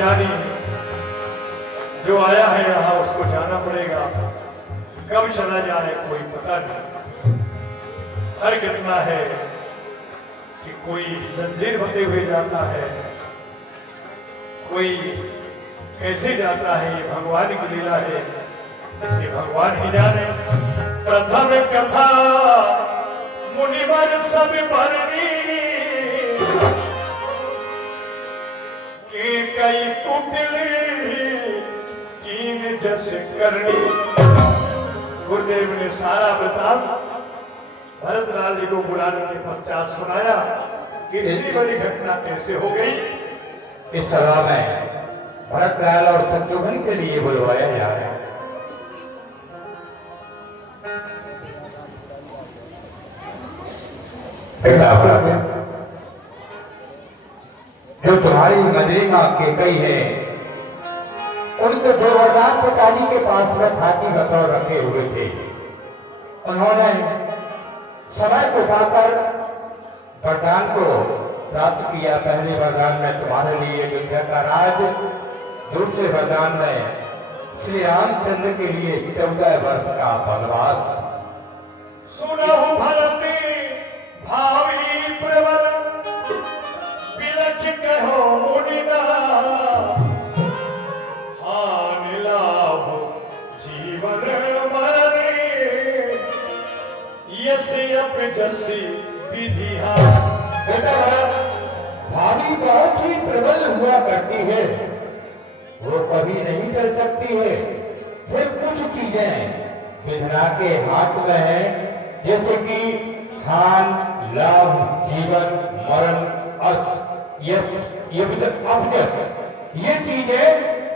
जानी जो आया है यहाँ उसको जाना पड़ेगा, कब चला जाए कोई पता नहीं। हर घटना है कि कोई जंजीर बंधे हुए जाता है, कोई कैसे जाता है, ये भगवान की लीला है, इसे भगवान ही जाने। प्रथम कथा मुनिवर सब बरनी के कई कुटिली कीन जस करनी। गुरुदेव ने सारा वृतांत भरतलाल जी को बुलाने के पश्चात सुनाया कि इतनी बड़ी घटना कैसे हो गई। इस सभा में भरतलाल और शत्रुघ्न के लिए बुलवाया जा रहा है। जो तुम्हारी मदेमा के कई है, उनके दो वरदान पिताजी के पास में हाथी बतौर रखे हुए थे। उन्होंने समय को पाकर वरदान को प्राप्त किया। पहले वरदान में तुम्हारे लिए अयोध्या का राज, दूसरे वरदान में श्री रामचंद्र के लिए 14 वर्ष का वनवास। सुनहु भरती भावी प्रबल बिलख कहो मुनिना, हानि लाभ जीवन मरने यस अप जसी विधि। बेटा भाभी बहुत ही प्रबल हुआ करती है, वो कभी नहीं चल सकती है। फिर कुछ चीजें विधना के हाथ में है, जैसे कि हान लाभ जीवन मरण अर्थ ये चीजें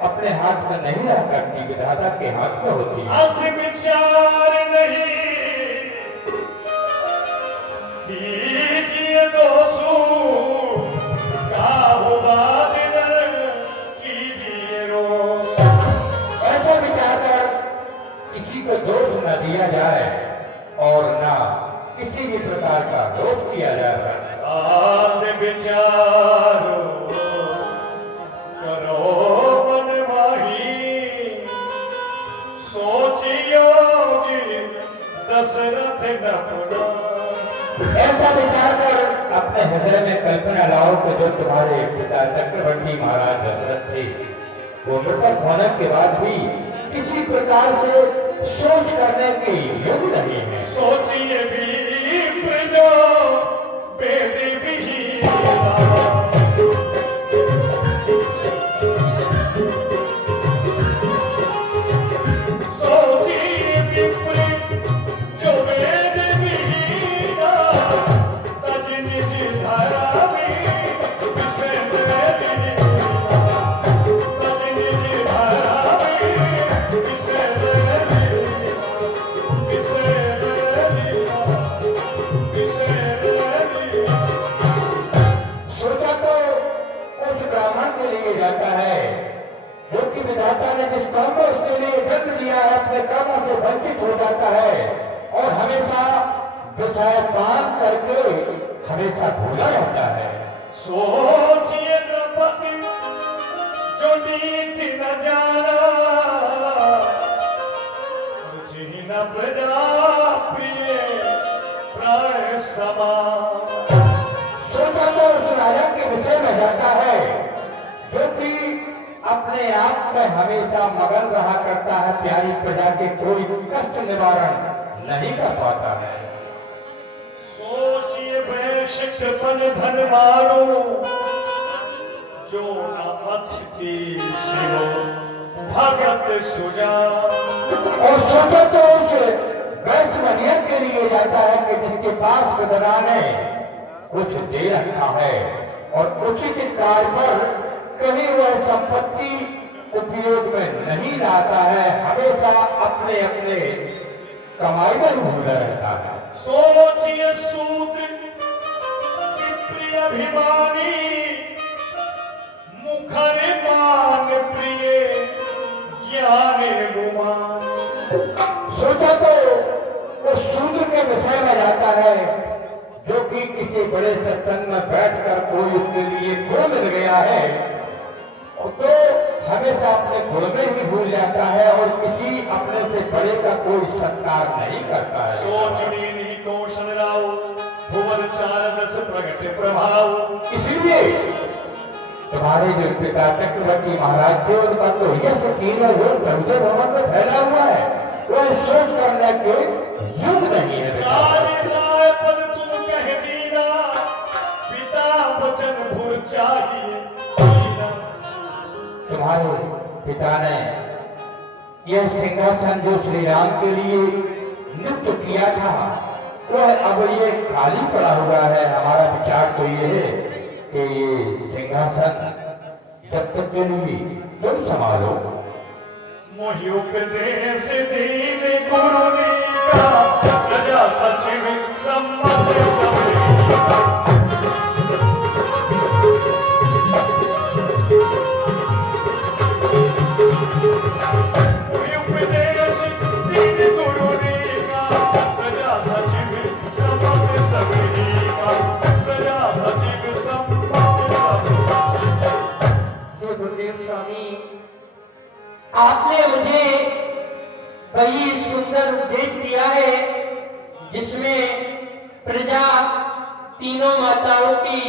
अपने हाथ में नहीं रह करती, विधाता के हाथ में होती है। अस विचार नहीं कीजिए दोषो काहु बादल कीजिए रोष। ऐसा विचार कर किसी को दोष न दिया जाए और ना किसी भी प्रकार का दोष किया जाए। विचारो करो मन माही, सोचियो दशरथ न पुना। ऐसा विचार कर अपने हृदय में कल्पना लाओ कि जो तुम्हारे पिता चक्रवर्ती महाराज दशरथ थे, वो मृतक होने के बाद भी किसी प्रकार से सोच करने के योग्य नहीं है। सोचिए भी प्रजो वेद भी सोचिए विप्र जो वेद विहीना, तज निज धरा में विषय तज निज धरा में विषय सोचा तो उस ब्राह्मण के लिए जाता है जो कि विधाता ने जिस कर्म को उसके लिए जन्म दिया है, अपने कर्मों से वंचित हो जाता है और हमेशा विषय पान करके हमेशा भूला रहता है। सोचिए नृपति जो नीति न जाना, रुचि न प्रजा प्रिय प्राण समान। सोचा तो उस राजा के विषय में जाता है जो कि अपने आप में हमेशा मगन रहा करता है, प्यारी प्रजा के कोई कष्ट निवारण नहीं कर पाता है। सोचिए वैश्य कृपन धन मारो, जो न अतिथि शिवो भगत सुजान। और सोचा तो उस वैश्य बनिया के लिए जाता है कि जिसके पास विधना ने कुछ दे रखा है और उचित कार्य पर कहीं वह संपत्ति उपयोग में नहीं लाता है, हमेशा अपने अपने कमाई में भूला रहता है। सोचिए सूत प्रिय अभिमानी, मुखर मान प्रिय ज्ञान गुमान। सोचा तो उस शूद्र के विषय में जाता है जो कि किसी बड़े सत्संग में बैठकर कोई उसके लिए खो मिल गया है तो हमेशा अपने गुण में ही भूल जाता है और किसी अपने से बड़े का कोई सत्कार नहीं करता है। सोचनी नहीं कौशन राव भुवन चार दस प्रगट प्रभाव। इसलिए तुम्हारे जो पिता चक्रवर्ती महाराज थे उनका तो यह शकीन है जो समुद्र भवन में फैला हुआ है, वह सोच करने के युग नहीं है बेटा। पद तुम कह दीना पिता वचन भूल चाहिए। तुम्हारे पिता ने यह सिंहासन जो श्री राम के लिए नियुक्त किया था वह अब ये खाली पड़ा हुआ है। हमारा विचार तो ये है कि ये सिंहासन जब तक के लिए तुम संभालो। मोहि उपदेश दीन गुरु ने का प्रजा सचिव सम्मत सभी। आपने मुझे वही सुंदर उपदेश दिया है जिसमें प्रजा तीनों माताओं की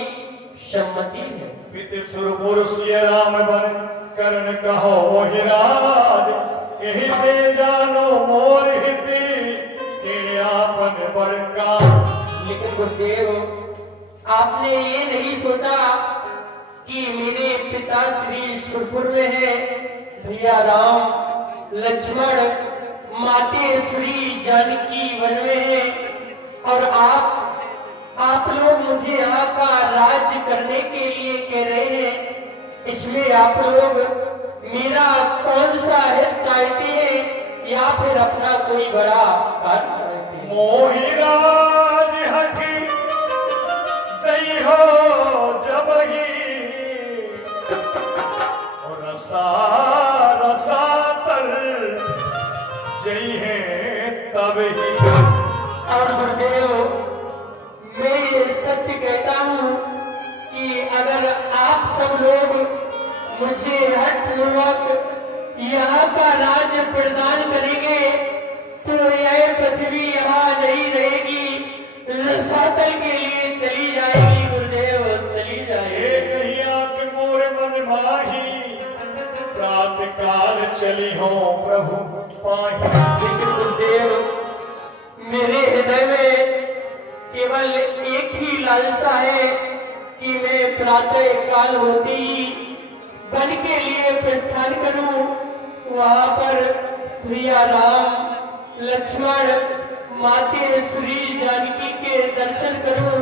सम्मति है। पितृ पुरुष राम बन कर्ण कहो मोहि राज यही दे जानो मोर हिति के आपन बरका। लेकिन गुरुदेव आपने ये नहीं सोचा कि मेरे पिता श्री सुरपुर में है, भैया राम लक्ष्मण माते श्री जानकी वन में है और आप लोग मुझे यहाँ का राज्य करने के लिए कह रहे हैं। इसमें आप लोग मेरा कौन सा हित चाहते हैं या फिर अपना कोई बड़ा कार्य चाहते हैं? मोहि राज हठि दई हो जबही रसा रसातल जई है तब ही। और गुरुदेव मैं ये सत्य कहता हूँ कि अगर आप सब लोग मुझे हठपूर्वक यहाँ का राज्य प्रदान करेंगे तो यह पृथ्वी यहाँ नहीं रहेगी, रसातल के लिए चली जाएगी। गुरुदेव चली जाएगी। मोर मन माही प्रात काल चली हो प्रभु पाही। लेकिन गुरुदेव मेरे हृदय में केवल एक ही लालसा है कि मैं प्रातः काल होते ही वन के लिए प्रस्थान करूं, वहां पर प्रिया राम लक्ष्मण माते श्री जानकी के दर्शन करूं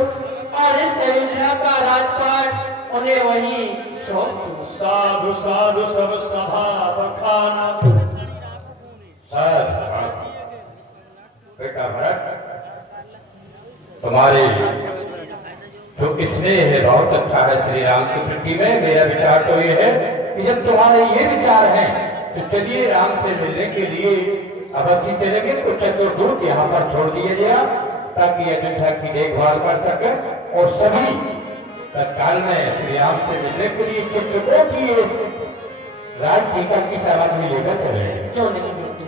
और इस अयोध्या का राजपाट उन्हें वहीं सौंप दूं। साधु साधु सब सभा बखाना। बेटा भरत तुम्हारे जो स्नेह है बहुत अच्छा है श्री राम की प्रति में। मेरा विचार तो ये है कि जब तुम्हारे ये विचार हैं तो चलिए राम से मिलने के लिए अवश्य चलेंगे। कुछ चतुर्दूत यहाँ पर छोड़ दिए गया ताकि अयोध्या की देखभाल कर सके और सभी तत्काल में श्री राम से मिलने के लिए चित्रकूट की राज टीका की सामग्री लेकर चले। क्यों नहीं होती?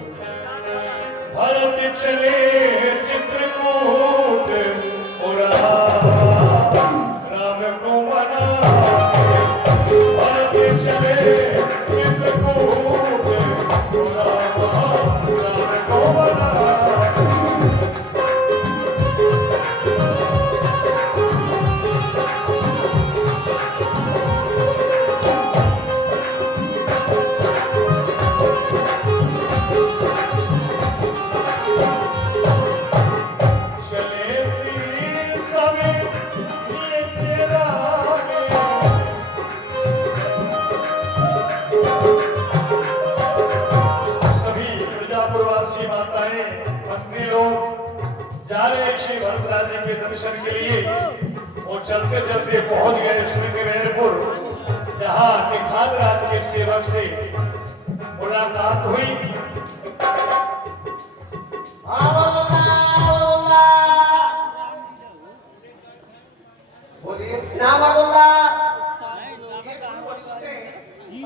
भरत चले चित्रकूट और राम को मना। भरत चले चित्रकूट और राम को मना। श्री भरतलाल जी के दर्शन के लिए वो चलते चलते पहुंच गए श्रीमेरपुर, जहां निखात राज के सेवक से मुलाकात हुई।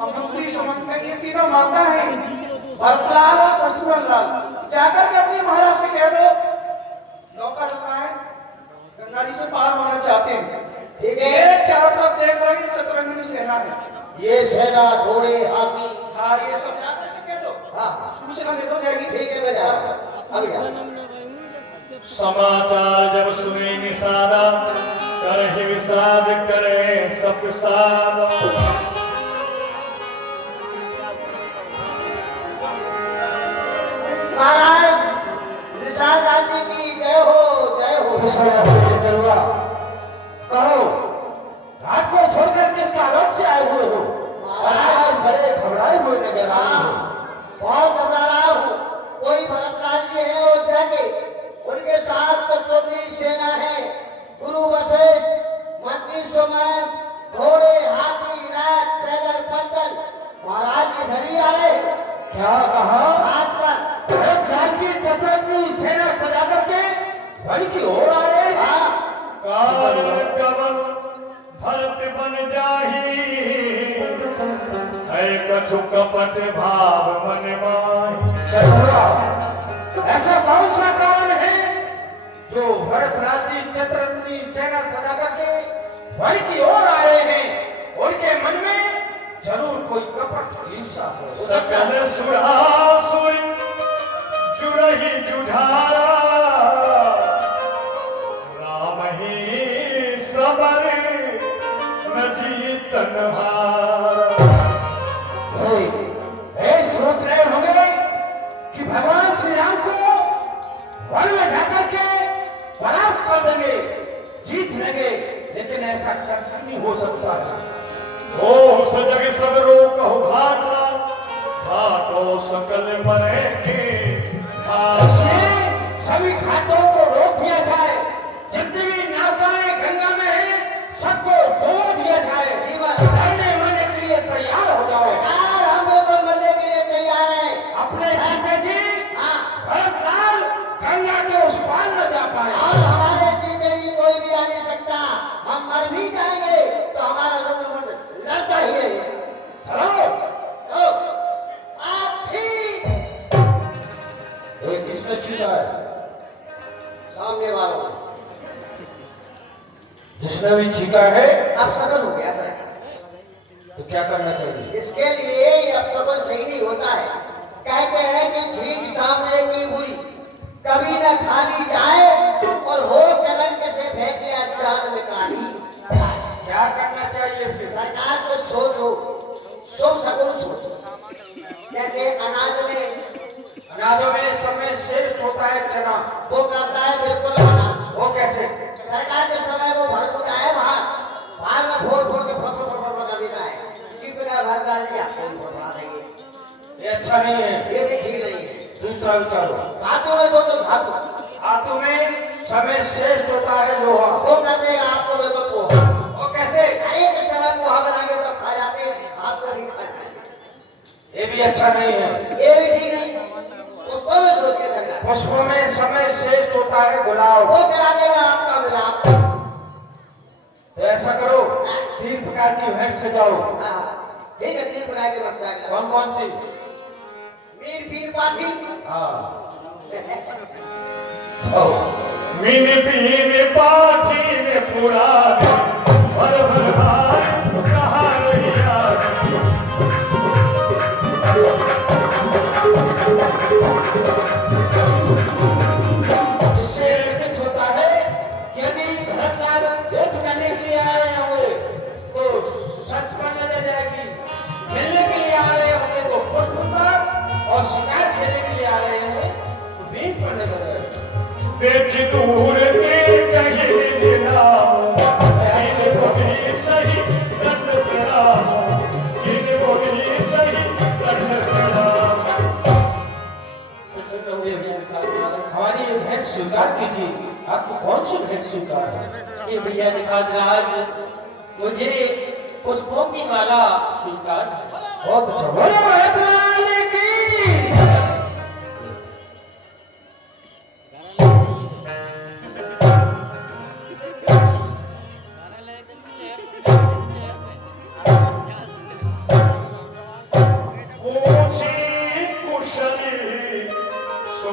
हम मंत्री सुमंत्री ये तीनों माता है भरतलाल और शत्रुघ्न लाल जाकर के अपने महाराज से कह दो नौका डलना है गंगा जी से पार होना चाहते हैं ठीक है। ये चारों तरफ देख रहे हैं चतुरंगिनी सेना है ये सेना घोड़े हाथी। हाँ ये सब जाकर के कह दो हाँ सूचना मिल हो जाएगी ठीक है, मैं जा रहा हूँ। अब जा। समाचार जब सुने निषादा करहि विषाद करे सब सादा। महाराज निषाद आदि की जय हो जय हो। कहो घाट को छोड़कर किस कारण से आए हुए हो? महाराज बड़े घबराए हुए नजर आ रहे हो। बहुत घबरा रहा हूँ। कोई भरतलाल जी है अयोध्या के, उनके साथ चतुर्णी सेना है, गुरु वशिष्ठ, मंत्री सुमन, घोड़े हाथी रथ पैदल पैदल महाराज इधर ही आ रहे हैं। क्या कहा? घाट पर भरतलाल जी चतुर्णी सेना सजा करके वन की ओर आ रहे हैं। हाँ कारण कवन भरत बन जाही है कछु कपट भाव मन माही। चतुरा, ऐसा कौन सा कारण है जो भरतलाल जी चतुर्णी सेना सजा करके वन की ओर आ रहे हैं? उनके मन में जरूर कोई कपट ईर्षा हो। सकल सुरासुर जुरहि जुझारा राम ही सबर न जीतन हारा। सोच रहे होंगे कि भगवान श्री राम को वन में जाकर के परास्त कर देंगे, जीत लेंगे, लेकिन ऐसा कभी नहीं हो सकता है। ओ सजग सब रोकहु घाटा घाटो सकल मरे के ऐसे सभी घाटों को रोक दिया जाए, जितनी भी नौकाएं गंगा में हैं सबको डुबो दिया जाए। लड़ने मरने के लिए तैयार हो जाओ। यार हम लोग तो मरने के लिए तैयार हैं। अपने जीते जी हाँ भरतलाल गंगा के उस पार न जा पाए। और हमारे जीते ही कोई भी आ नहीं सकता। हम मर भी जाएंगे तो हमारा रंगमंड लड़ता ही है। चलो तो आप ठीक ये किसने छीना है? सामने वालों जिसने भी छीका है अब सगन हो गया सर। तो क्या करना चाहिए? इसके लिए अब सगन सही नहीं होता है। कहते हैं कि झीक सामने की बुरी कभी न खाली जाए और हो कलंक से फेंक लिया जान निकाली। क्या करना चाहिए फिर? सरकार को सोचो, शुभ सगुन सोचो। जैसे अनाजों में सब में श्रेष्ठ होता है चना। वो करता है बिल्कुल मना। वो कैसे? सरकार के समय वो भर को जाए बाहर में फोड़ फोड़ के फट कर देता है। इसी प्रकार भर डाल दिया फोड़ बढ़ा देंगे। ये अच्छा नहीं है, ये भी ठीक नहीं है। दूसरा विचारो। धातु में सोचो धातु, धातु में समय श्रेष्ठ होता है लोहा। वो कर देगा आपको बिल्कुल पोहा। वो कैसे? अरे जिस समय पोहा बना के तो खा जाते हैं, आपको नहीं खाना है। ये भी अच्छा नहीं है। ये भी ठीक नहीं। उसको भी सोचिए सरकार। पुष्पों में समय श्रेष्ठ होता है गुलाब। वो करा देगा आपका मिलाप। तो ऐसा करो, 3 प्रकार की भेंट सजाओ। हाँ, ठीक है 3 प्रकार के मसला। कौन कौन सी? मीर पीर पाठी। हाँ मीन पीन पाठी में पुराने भर भर भार कहाँ रहिया। इससे अर्थ होता है कि यदि भरतलाल युद्ध करने के लिए आ रहे होंगे तो शस्त्र पर नजर जाएगी, मिलने के लिए आ रहे होंगे तो पुष्प पर, और शिकार खेलने के लिए आ रहे होंगे तो बीन पर नजर जाएगी। देख दूर के कहीं दिलाओ इनको भी सही दंड प्रणाम। इनको भी सही दंड प्रणाम। हमारी ये भेंट स्वीकार कीजिए। आपको कौन सी भेंट स्वीकार है? ये भैया निखात मुझे पुष्पों की माला स्वीकार है। बहुत अच्छा। बोलो भरतलाल की।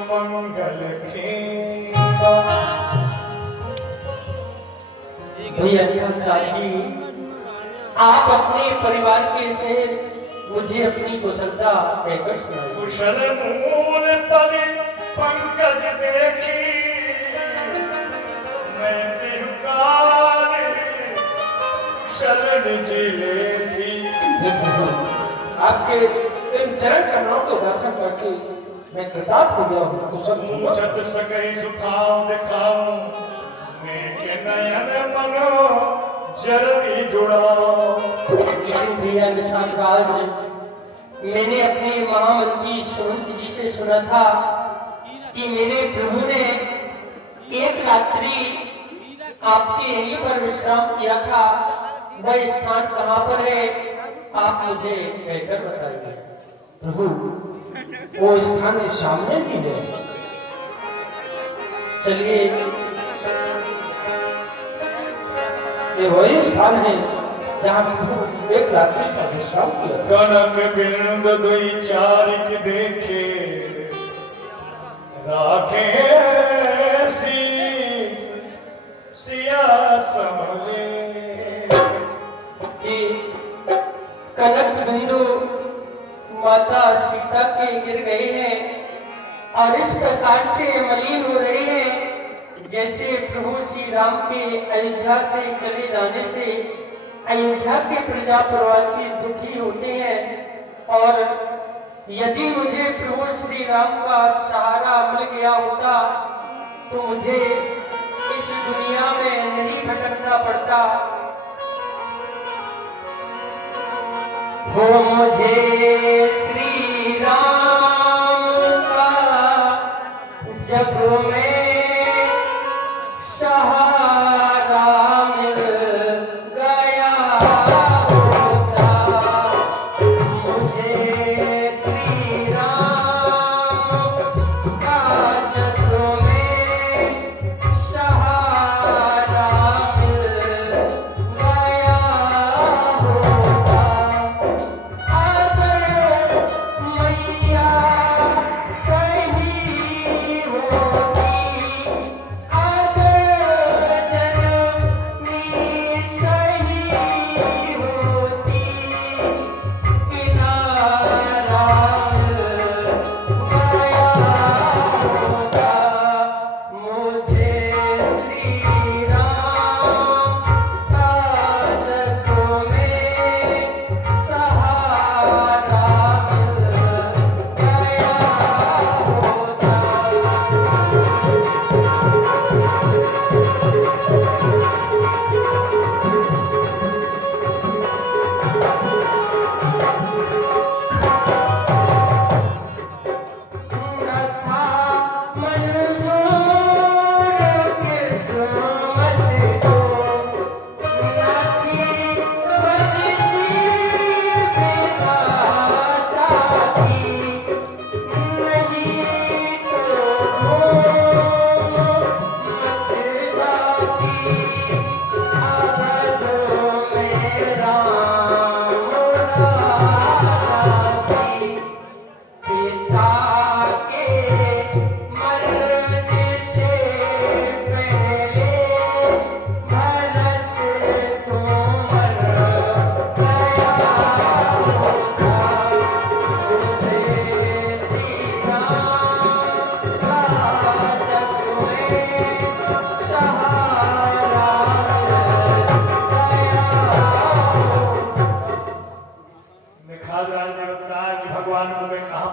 सुमंगल खेवा। भैया जी, आप अपने परिवार के सहित मुझे अपनी कुशलता कहकर सुनाइए। कुशल मूल पद पंकज देखी, मैं तिरुकाल कुशल निज लेखी। आपके इन चरण कमलों के दर्शन करके मैं कृतार्थ हो गया हूँ। कुशल हूँ। छत सकई सुखाव दिखाऊं, मेरे नयन मनो जरनी जुड़ाओ। लेकिन भैया निशान राज, मैंने अपने महामंत्री सुमंत जी से सुना था कि मेरे प्रभु ने एक रात्रि आपके यहीं पर विश्राम किया था। वह स्थान कहाँ पर है, आप मुझे कहकर बताइए। प्रभु, वो स्थान सामने भी है। चलिए, ये वही स्थान है जहाँ प्रभु एक रात्रि का विश्राम किया। कनक बिंद दुई चारिक देखे, राखे शीस सिया समले। ये कनक बिंदु माता सीता के गिर गए हैं और इस प्रकार से मलिन हो रहे हैं जैसे प्रभु श्री राम के अयोध्या से चले जाने से अयोध्या के प्रजा प्रवासी दुखी होते हैं। और यदि मुझे प्रभु श्री राम का सहारा मिल गया होता तो मुझे इस दुनिया में नहीं भटकना पड़ता। हो मुझे